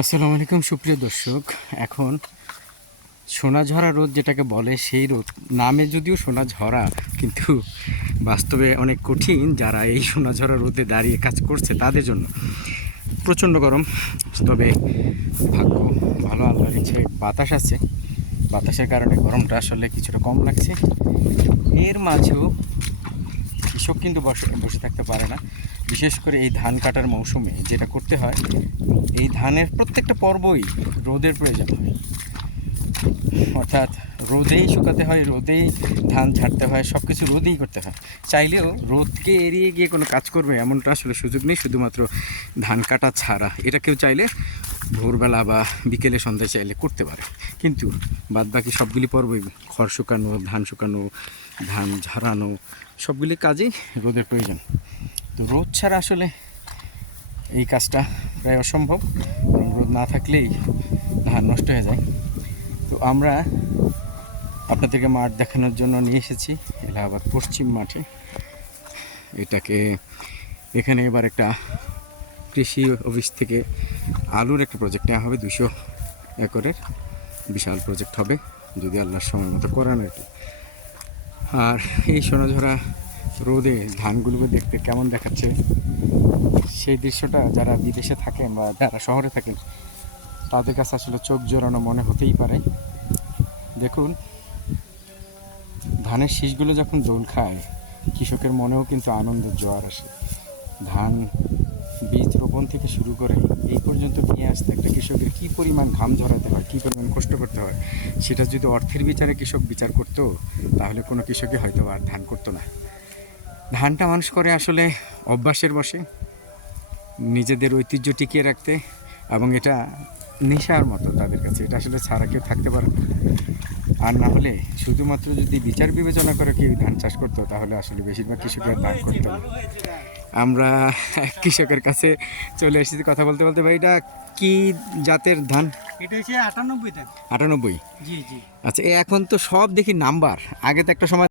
আসসালামু আলাইকুম সুপ্রিয় দর্শক। এখন সোনাঝরা রোদ যেটাকে বলে সেই রোদ নামে যদিও সোনাঝরা, কিন্তু বাস্তবে অনেক কঠিন। যারা এই সোনাঝরা রোদে দাঁড়িয়ে কাজ করছে তাদের জন্য প্রচণ্ড গরম। তবে ভাগ্য ভালো, আল্লাহর ইচ্ছে বাতাস আছে, বাতাসের কারণে গরমটা আসলে কিছুটা কম লাগছে। এর মাঝেও কৃষক কিন্তু বসে বসে থাকতে পারে না। বিশেষ করে এই ধান কাটার মৌসুমে যেটা করতে হয়, এই ধানের প্রত্যেকটা পর্বই রোদের প্রয়োজন হয়। অর্থাৎ রোদেই শুকাতে হয়, রোদেই ধান ঝাড়তে হয়, সব কিছু রোদেই করতে হয়। চাইলেও রোদকে এড়িয়ে গিয়ে কোনো কাজ করবে এমনটা আসলে সুযোগ নেই, শুধুমাত্র ধান কাটা ছাড়া। এটা কেউ চাইলে ভোরবেলা বা বিকেলে সন্ধ্যায় চাইলে করতে পারে, কিন্তু বাদবাকি সবগুলি পর্বই খড় শুকানো, ধান শুকানো, ধান ঝাড়ানো, সবগুলি কাজেই রোদের প্রয়োজন। তো রোদ ছাড়া আসলে এই কাজটা প্রায় অসম্ভব, এবং রোদ না থাকলেই ধান নষ্ট হয়ে যায়। তো আমরা আপনাদেরকে মাঠ দেখানোর জন্য নিয়ে এসেছি এলাহাবাদ পশ্চিম মাঠে। এখানে এবার একটা কৃষি অফিস থেকে আলুর একটা প্রজেক্ট নেওয়া হবে, 200 একরের বিশাল প্রজেক্ট হবে, যদি আল্লাহর সময় মতো করান আর কি। আর এই সোনাঝরা রোদে ধানগুলোকে দেখতে কেমন দেখাচ্ছে, সেই দৃশ্যটা যারা বিদেশে থাকেন বা যারা শহরে থাকেন তাদের কাছে আসলে চোখ জোড়ানো মনে হতেই পারে। দেখুন, ধানের শীষগুলো যখন দোল খায়, কৃষকের মনেও কিন্তু আনন্দের জোয়ার আসে। ধান বীজ রোপণ থেকে শুরু করে এই পর্যন্ত নিয়ে আসতে একটা কৃষকের কী পরিমাণ ঘাম ঝরাতে হয়, কী পরিমাণ কষ্ট করতে হয়, সেটা যদি অর্থের বিচারে কৃষক বিচার করতো তাহলে কোনো কৃষকই হয়তো আর ধান করতো না। ধানটা মানুষ করে আসলে অভ্যাসের বশে, নিজেদের ঐতিহ্য টিকিয়ে রাখতে, এবং এটা নেশার মতো তাদের কাছে। এটা আসলে ছাড়া কেউ থাকতে পারে না। আর না হলে শুধুমাত্র যদি বিচার বিবেচনা করে কেউ ধান চাষ করতো তাহলে আসলে বেশিরভাগ কৃষকের ধান করতো না। আমরা কৃষকের কাছে চলে এসেছি কথা বলতে বলতে। ভাই, এটা কি জাতের ধান? এটা হচ্ছে 98 ধান। 98? জি জি। আচ্ছা, এখন তো সব দেখি নাম্বার, আগে তো একটা সময়